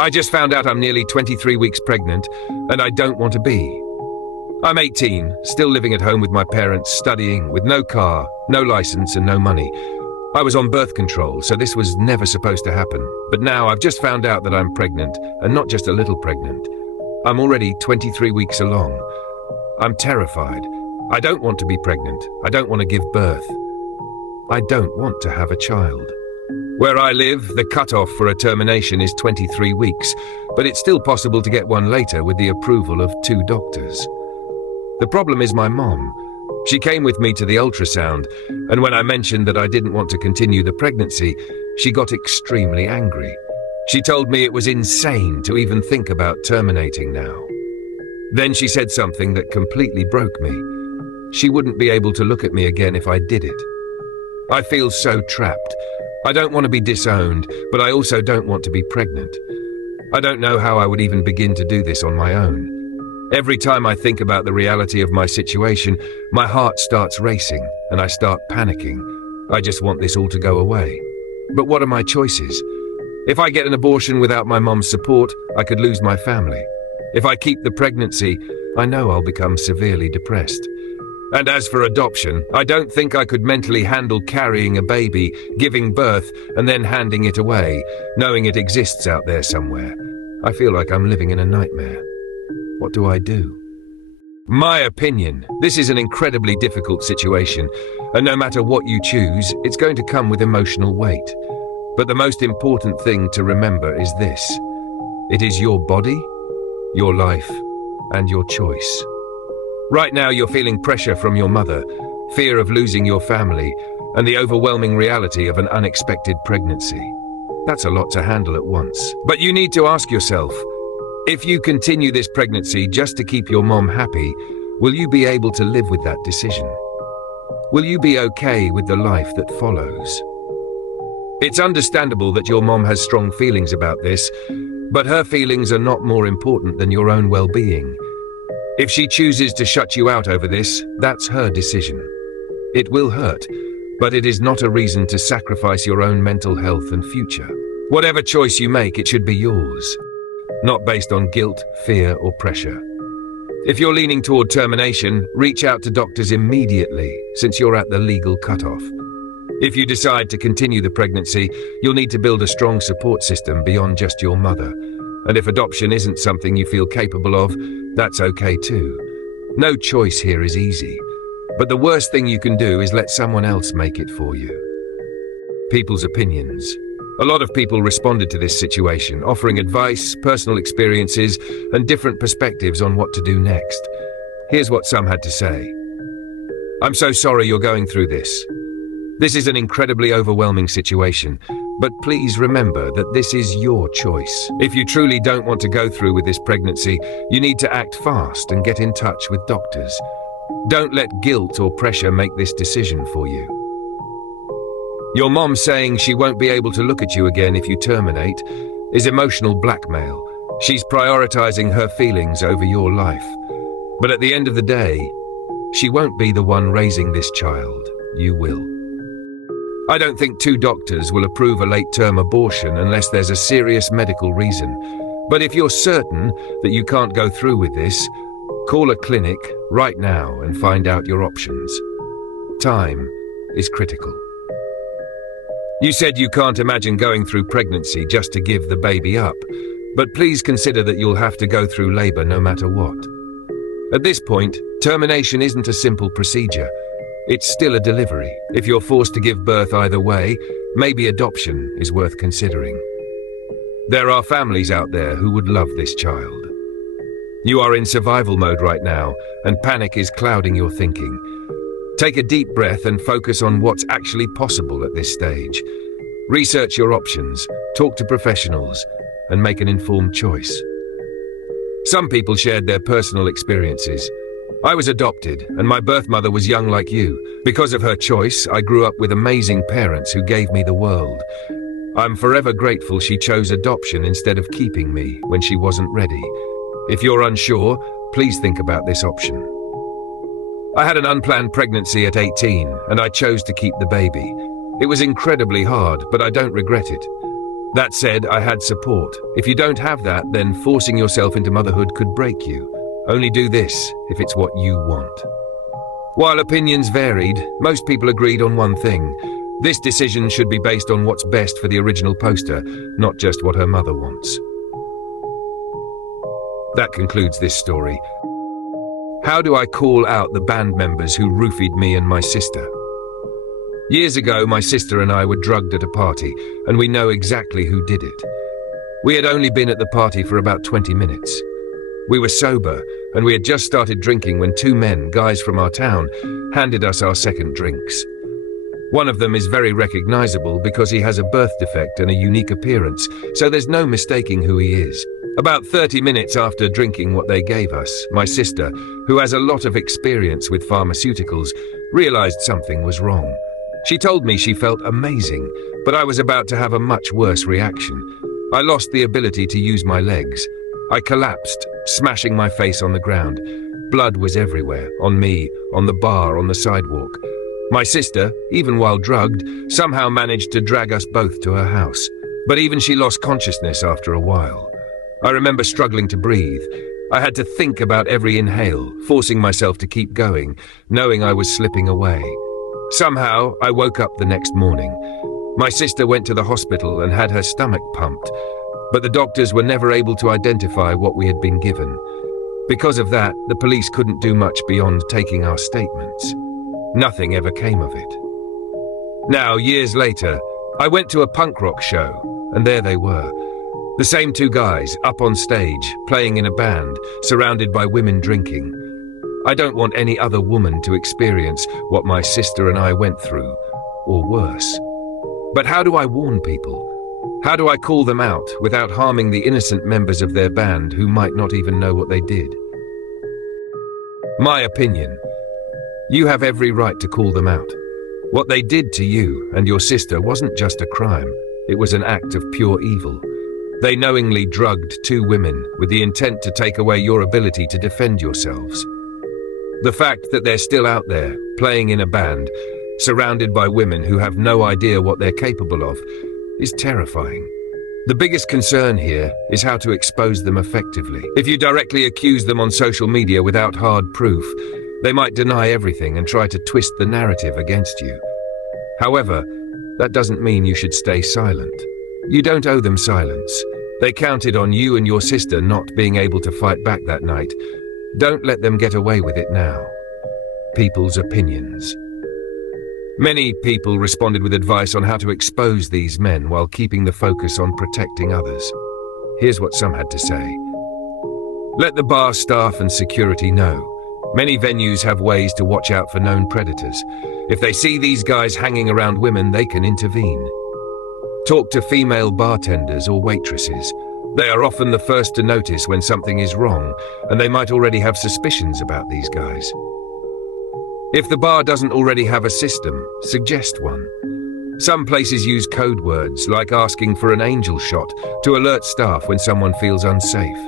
I just found out I'm nearly 23 weeks pregnant, and I don't want to be. I'm 18, still living at home with my parents, studying, with no car, no license, and no money. I was on birth control, so this was never supposed to happen. But now I've just found out that I'm pregnant, and not just a little pregnant. I'm already 23 weeks along. I'm terrified. I don't want to be pregnant. I don't want to give birth. I don't want to have a child. Where I live, the cutoff for a termination is 23 weeks, but it's still possible to get one later with the approval of 2 doctors. The problem is my mom. She came with me to the ultrasound, and when I mentioned that I didn't want to continue the pregnancy, she got extremely angry. She told me it was insane to even think about terminating now. Then she said something that completely broke me. She wouldn't be able to look at me again if I did it. I feel so trapped. I don't want to be disowned, but I also don't want to be pregnant. I don't know how I would even begin to do this on my own. Every time I think about the reality of my situation, my heart starts racing and I start panicking. I just want this all to go away. But what are my choices? If I get an abortion without my mom's support, I could lose my family. If I keep the pregnancy, I know I'll become severely depressed. And as for adoption, I don't think I could mentally handle carrying a baby, giving birth, and then handing it away, knowing it exists out there somewhere. I feel like I'm living in a nightmare. What do I do? My opinion, this is an incredibly difficult situation, and no matter what you choose, it's going to come with emotional weight. But the most important thing to remember is this: it is your body, your life, and your choice. Right now you're feeling pressure from your mother, fear of losing your family, and the overwhelming reality of an unexpected pregnancy. That's a lot to handle at once. But you need to ask yourself, if you continue this pregnancy just to keep your mom happy, will you be able to live with that decision? Will you be okay with the life that follows? It's understandable that your mom has strong feelings about this, but her feelings are not more important than your own well-being. If she chooses to shut you out over this, that's her decision. It will hurt, but it is not a reason to sacrifice your own mental health and future. Whatever choice you make, it should be yours, not based on guilt, fear, or pressure. If you're leaning toward termination, reach out to doctors immediately, since you're at the legal cutoff. If you decide to continue the pregnancy, you'll need to build a strong support system beyond just your mother. And if adoption isn't something you feel capable of, that's okay too. No choice here is easy, but the worst thing you can do is let someone else make it for you. People's opinions. A lot of people responded to this situation, offering advice, personal experiences, and different perspectives on what to do next. Here's what some had to say. I'm so sorry you're going through this. This is an incredibly overwhelming situation, but please remember that this is your choice. If you truly don't want to go through with this pregnancy, you need to act fast and get in touch with doctors. Don't let guilt or pressure make this decision for you. Your mom saying she won't be able to look at you again if you terminate is emotional blackmail. She's prioritizing her feelings over your life. But at the end of the day, she won't be the one raising this child. You will. I don't think 2 doctors will approve a late-term abortion unless there's a serious medical reason. But if you're certain that you can't go through with this, call a clinic right now and find out your options. Time is critical. You said you can't imagine going through pregnancy just to give the baby up, but please consider that you'll have to go through labor no matter what. At this point, termination isn't a simple procedure. It's still a delivery. If you're forced to give birth either way, maybe adoption is worth considering. There are families out there who would love this child. You are in survival mode right now, and panic is clouding your thinking. Take a deep breath and focus on what's actually possible at this stage. Research your options, talk to professionals, and make an informed choice. Some people shared their personal experiences. I was adopted, and my birth mother was young like you. Because of her choice, I grew up with amazing parents who gave me the world. I'm forever grateful she chose adoption instead of keeping me when she wasn't ready. If you're unsure, please think about this option. I had an unplanned pregnancy at 18, and I chose to keep the baby. It was incredibly hard, but I don't regret it. That said, I had support. If you don't have that, then forcing yourself into motherhood could break you. Only do this if it's what you want. While opinions varied, most people agreed on one thing. This decision should be based on what's best for the original poster, not just what her mother wants. That concludes this story. How do I call out the band members who roofied me and my sister? Years ago, my sister and I were drugged at a party, and we know exactly who did it. We had only been at the party for about 20 minutes. We were sober, and we had just started drinking when two men, guys from our town, handed us our second drinks. One of them is very recognizable because he has a birth defect and a unique appearance, so there's no mistaking who he is. About 30 minutes after drinking what they gave us, my sister, who has a lot of experience with pharmaceuticals, realized something was wrong. She told me she felt amazing, but I was about to have a much worse reaction. I lost the ability to use my legs. I collapsed, smashing my face on the ground. Blood was everywhere, on me, on the bar, on the sidewalk. My sister, even while drugged, somehow managed to drag us both to her house. But even she lost consciousness after a while. I remember struggling to breathe. I had to think about every inhale, forcing myself to keep going, knowing I was slipping away. Somehow, I woke up the next morning. My sister went to the hospital and had her stomach pumped, but the doctors were never able to identify what we had been given. Because of that, the police couldn't do much beyond taking our statements. Nothing ever came of it. Now, years later, I went to a punk rock show, and there they were. The same two guys, up on stage, playing in a band, surrounded by women drinking. I don't want any other woman to experience what my sister and I went through, or worse. But how do I warn people? How do I call them out without harming the innocent members of their band who might not even know what they did? My opinion. You have every right to call them out. What they did to you and your sister wasn't just a crime, it was an act of pure evil. They knowingly drugged two women with the intent to take away your ability to defend yourselves. The fact that they're still out there, playing in a band, surrounded by women who have no idea what they're capable of, is terrifying. The biggest concern here is how to expose them effectively. If you directly accuse them on social media without hard proof, they might deny everything and try to twist the narrative against you. However, that doesn't mean you should stay silent. You don't owe them silence. They counted on you and your sister not being able to fight back that night. Don't let them get away with it now. People's opinions. Many people responded with advice on how to expose these men while keeping the focus on protecting others. Here's what some had to say. Let the bar staff and security know. Many venues have ways to watch out for known predators. If they see these guys hanging around women, they can intervene. Talk to female bartenders or waitresses. They are often the first to notice when something is wrong, and they might already have suspicions about these guys. If the bar doesn't already have a system, suggest one. Some places use code words, like asking for an angel shot, to alert staff when someone feels unsafe.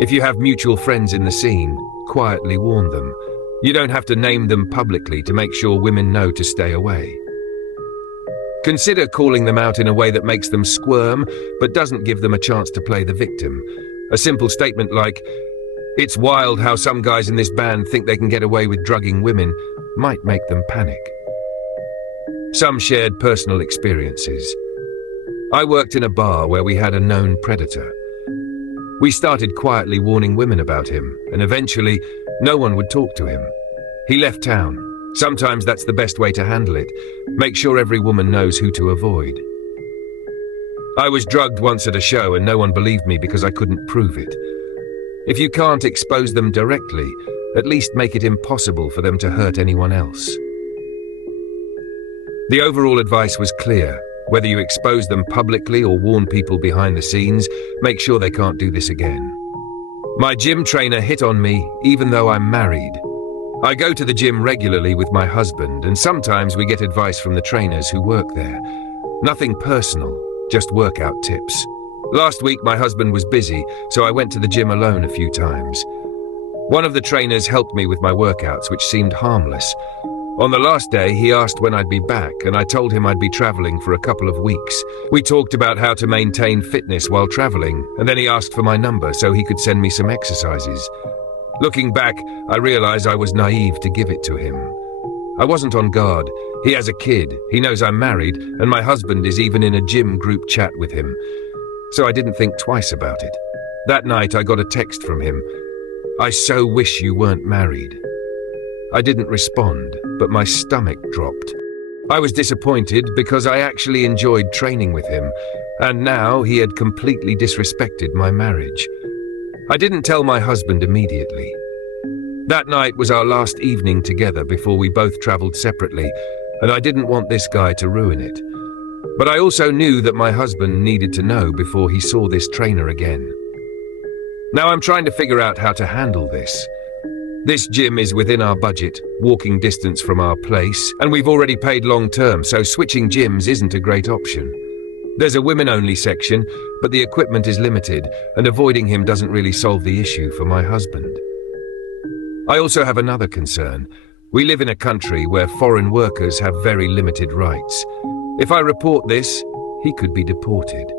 If you have mutual friends in the scene, quietly warn them. You don't have to name them publicly to make sure women know to stay away. Consider calling them out in a way that makes them squirm, but doesn't give them a chance to play the victim. A simple statement like, "It's wild how some guys in this band think they can get away with drugging women," might make them panic. Some shared personal experiences. I worked in a bar where we had a known predator. We started quietly warning women about him, and eventually, no one would talk to him. He left town. Sometimes that's the best way to handle it. Make sure every woman knows who to avoid. I was drugged once at a show and no one believed me because I couldn't prove it. If you can't expose them directly, at least make it impossible for them to hurt anyone else. The overall advice was clear. Whether you expose them publicly or warn people behind the scenes, make sure they can't do this again. My gym trainer hit on me even though I'm married. I go to the gym regularly with my husband, and sometimes we get advice from the trainers who work there. Nothing personal, just workout tips. Last week my husband was busy, so I went to the gym alone a few times. One of the trainers helped me with my workouts, which seemed harmless. On the last day, he asked when I'd be back, and I told him I'd be traveling for a couple of weeks. We talked about how to maintain fitness while traveling, and then he asked for my number so he could send me some exercises. Looking back, I realized I was naive to give it to him. I wasn't on guard. He has a kid, he knows I'm married, and my husband is even in a gym group chat with him. So I didn't think twice about it. That night I got a text from him. "I so wish you weren't married." I didn't respond, but my stomach dropped. I was disappointed because I actually enjoyed training with him, and now he had completely disrespected my marriage. I didn't tell my husband immediately. That night was our last evening together before we both traveled separately, and I didn't want this guy to ruin it. But I also knew that my husband needed to know before he saw this trainer again. Now I'm trying to figure out how to handle this. This gym is within our budget, walking distance from our place, and we've already paid long term, so switching gyms isn't a great option. There's a women-only section, but the equipment is limited, and avoiding him doesn't really solve the issue for my husband. I also have another concern. We live in a country where foreign workers have very limited rights. If I report this, he could be deported.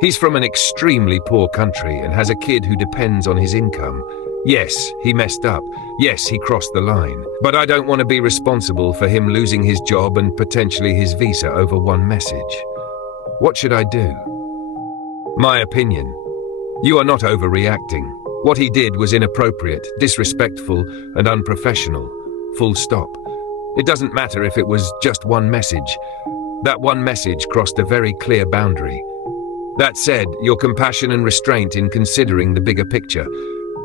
He's from an extremely poor country and has a kid who depends on his income. Yes, he messed up. Yes, he crossed the line. But I don't want to be responsible for him losing his job and potentially his visa over one message. What should I do? My opinion. You are not overreacting. What he did was inappropriate, disrespectful, and unprofessional. Full stop. It doesn't matter if it was just one message. That one message crossed a very clear boundary. That said, your compassion and restraint in considering the bigger picture,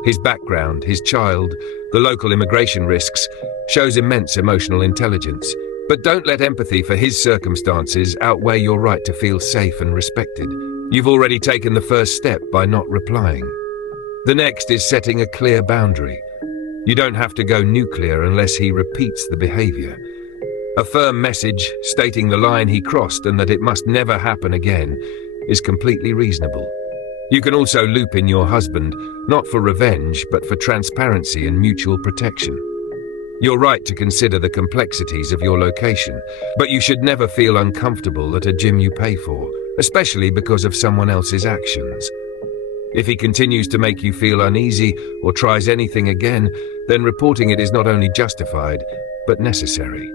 his background, his child, the local immigration risks, shows immense emotional intelligence. But don't let empathy for his circumstances outweigh your right to feel safe and respected. You've already taken the first step by not replying. The next is setting a clear boundary. You don't have to go nuclear unless he repeats the behavior. A firm message stating the line he crossed and that it must never happen again is completely reasonable. You can also loop in your husband, not for revenge, but for transparency and mutual protection. You're right to consider the complexities of your location, but you should never feel uncomfortable at a gym you pay for, especially because of someone else's actions. If he continues to make you feel uneasy or tries anything again, then reporting it is not only justified, but necessary.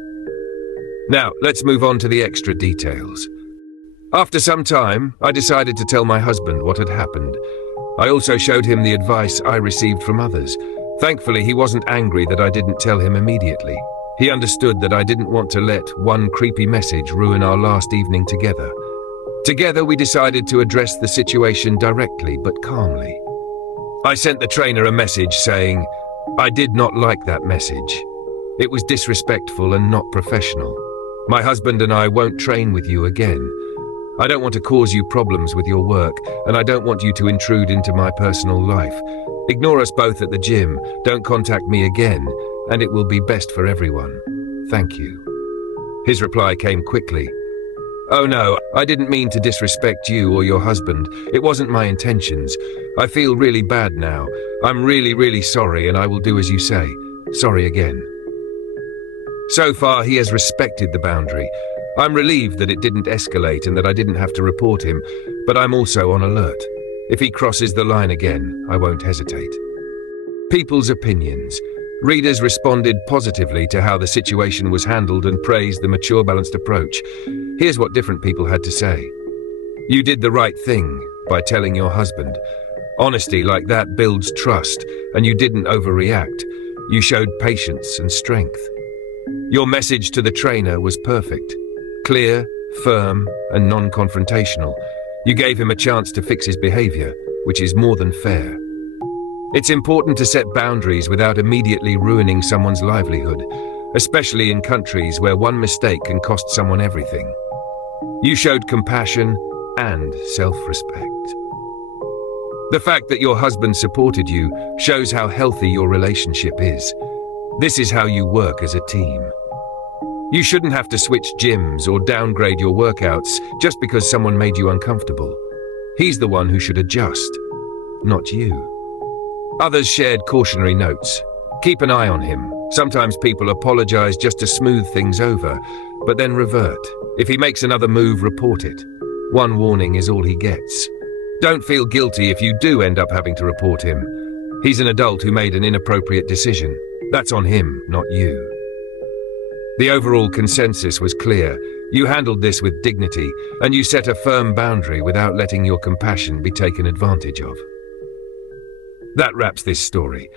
Now, let's move on to the extra details. After some time, I decided to tell my husband what had happened. I also showed him the advice I received from others. Thankfully, he wasn't angry that I didn't tell him immediately. He understood that I didn't want to let one creepy message ruin our last evening together. Together, we decided to address the situation directly but calmly. I sent the trainer a message saying, "I did not like that message. It was disrespectful and not professional. My husband and I won't train with you again. I don't want to cause you problems with your work, and I don't want you to intrude into my personal life. Ignore us both at the gym, don't contact me again, and it will be best for everyone. Thank you." His reply came quickly. "Oh no, I didn't mean to disrespect you or your husband. It wasn't my intentions. I feel really bad now. I'm really sorry, and I will do as you say. Sorry again." So far, he has respected the boundary. I'm relieved that it didn't escalate and that I didn't have to report him, but I'm also on alert. If he crosses the line again, I won't hesitate. People's opinions. Readers responded positively to how the situation was handled and praised the mature, balanced approach. Here's what different people had to say. "You did the right thing by telling your husband. Honesty like that builds trust, and you didn't overreact. You showed patience and strength. Your message to the trainer was perfect. Clear, firm, and non-confrontational. You gave him a chance to fix his behavior, which is more than fair. It's important to set boundaries without immediately ruining someone's livelihood, especially in countries where one mistake can cost someone everything. You showed compassion and self-respect. The fact that your husband supported you shows how healthy your relationship is. This is how you work as a team. You shouldn't have to switch gyms or downgrade your workouts just because someone made you uncomfortable. He's the one who should adjust, not you. Others shared cautionary notes. Keep an eye on him. Sometimes people apologize just to smooth things over, but then revert. If he makes another move, report it. One warning is all he gets. Don't feel guilty if you do end up having to report him. He's an adult who made an inappropriate decision. That's on him, not you. The overall consensus was clear. You handled this with dignity, and you set a firm boundary without letting your compassion be taken advantage of. That wraps this story.